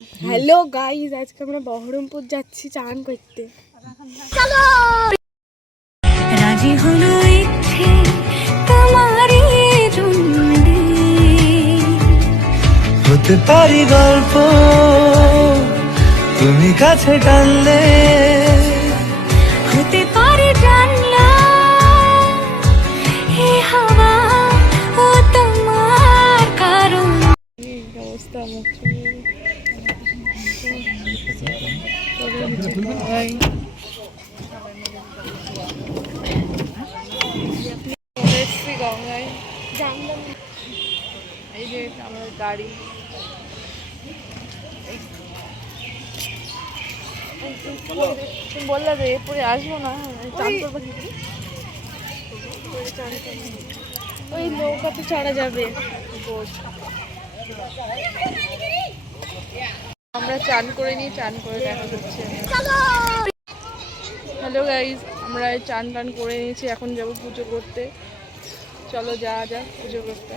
Hello guys, আজকে আমরা বহরমপুর যাচ্ছি চান করতে। চলো। রাজি হলো ইচ্ছে তোমারই জন্যে, হতে পারি গল্প তুমি কাছে টানলে, হতে পারে জানলা হে হাওয়া ও তোমার কারণ। এই অবস্থা গঙ্গায় এই যে আমাদের গাড়ি, তুমি বললে যে এরপরে আসবো না, চান করবো কি করে? ওই নৌকাতে চড়া যাবে। আমরা চান করে নিই, চান করে দেখা যাচ্ছে। হ্যালো গাইজ, আমরা চান টান করে নিয়েছি, এখন যাবো পুজো করতে। চলো যাওয়া যাক পুজো করতে।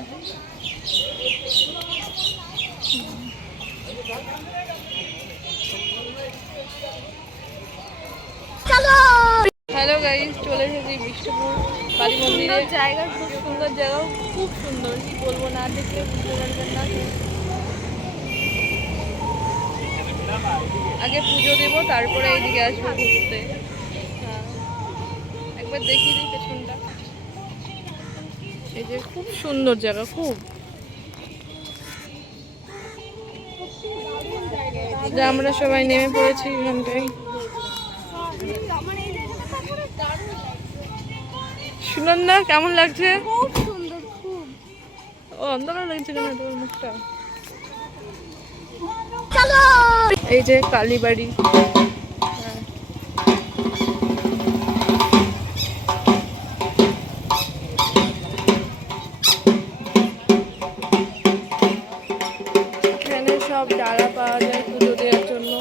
হ্যালো গাইজ, চলে এসেছি বিষ্ণুপুর কালী মন্দিরে। জায়গা খুব সুন্দর, জায়গা খুব সুন্দর, কি বলবো, না দেখলে বুঝতে পারবেন না। আগে পুজো দেবো, তারপরে এইদিকে আসবো ঘুরতে। হ্যাঁ, একবার দেখিয়ে দিই পেছনটা। এই যে খুব সুন্দর জায়গা, খুব। আমরা সবাই নেমে পড়েছি এখানটায়। শুনুন না, কেমন লাগছে? খুব সুন্দর, খুব। ও অন্ধকার লাগছে কেন তোমার মুখটা? চলো। এই যে কালীবাড়ি। এখানে সব ডালা পাওয়া যায় পুজো দেওয়ার জন্য।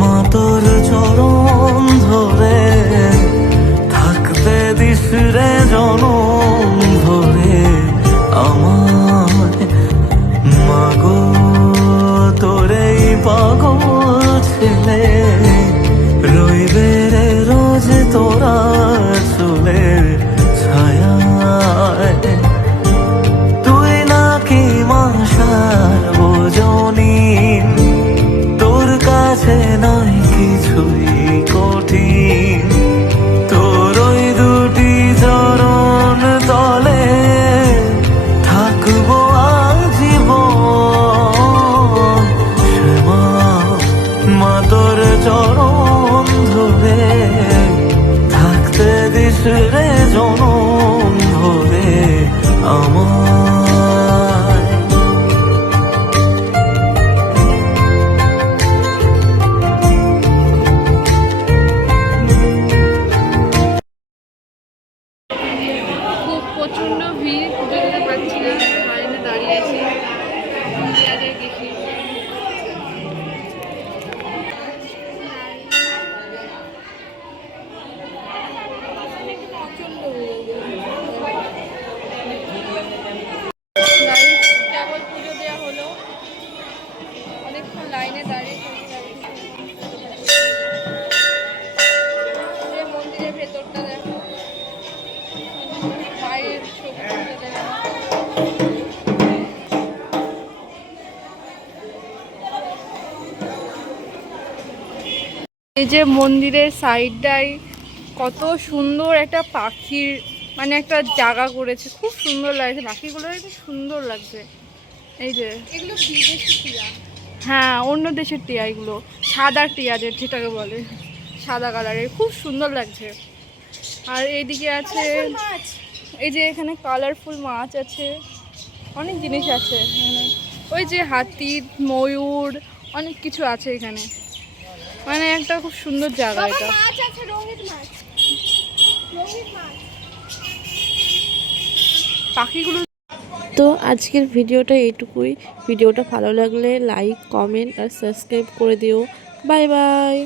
মা তোর চরণ ধরে থাকতে দিস রে জনম ধরে আমার মাগো, তোরে পাগল ছেলে রইবে রে রোজ তোরা চুলের ছায়ায়, তুই নাকি মাসার বোঝনি, তোর কাছে নাই কিছুই কঠিন, তোর ওই দুটি চরণ তলে থাকবো আজীবন। শ্যামা মা তোর চরণ ধরে থাকতে দিস রে জনম ধরে আমার। খুব প্রচণ্ড ভিড়, পুজো দিতে পারছি না, লাইনে দাঁড়িয়ে আছি। দেখি কেবল পুজো দেওয়া হলো, অনেকক্ষণ লাইনে দাঁড়িয়ে মন্দিরের ভেতরটা দেখো, মায়ের ছবি। এই যে মন্দিরের সাইডটাই কত সুন্দর একটা পাখির মানে একটা জায়গা করেছে, খুব সুন্দর লাগছে, পাখিগুলো একটু সুন্দর লাগছে। এই যে এগুলো বিদেশি টিয়া, হ্যাঁ অন্য দেশের টিয়া, এগুলো সাদা টিয়া যেটাকে বলে, সাদা কালারের, খুব সুন্দর লাগছে। আর এইদিকে আছে এই যে এখানে কালারফুল মাছ আছে, অনেক জিনিস আছে এখানে, ওই যে হাতি, ময়ূর, অনেক কিছু আছে এখানে, মানে একটা খুব সুন্দর জায়গা এটা। পাখিগুলো। তো আজকের ভিডিওটা এইটুকুই। ভিডিওটা ভালো লাগলে লাইক, কমেন্ট আর সাবস্ক্রাইব করে দিও। Bye bye.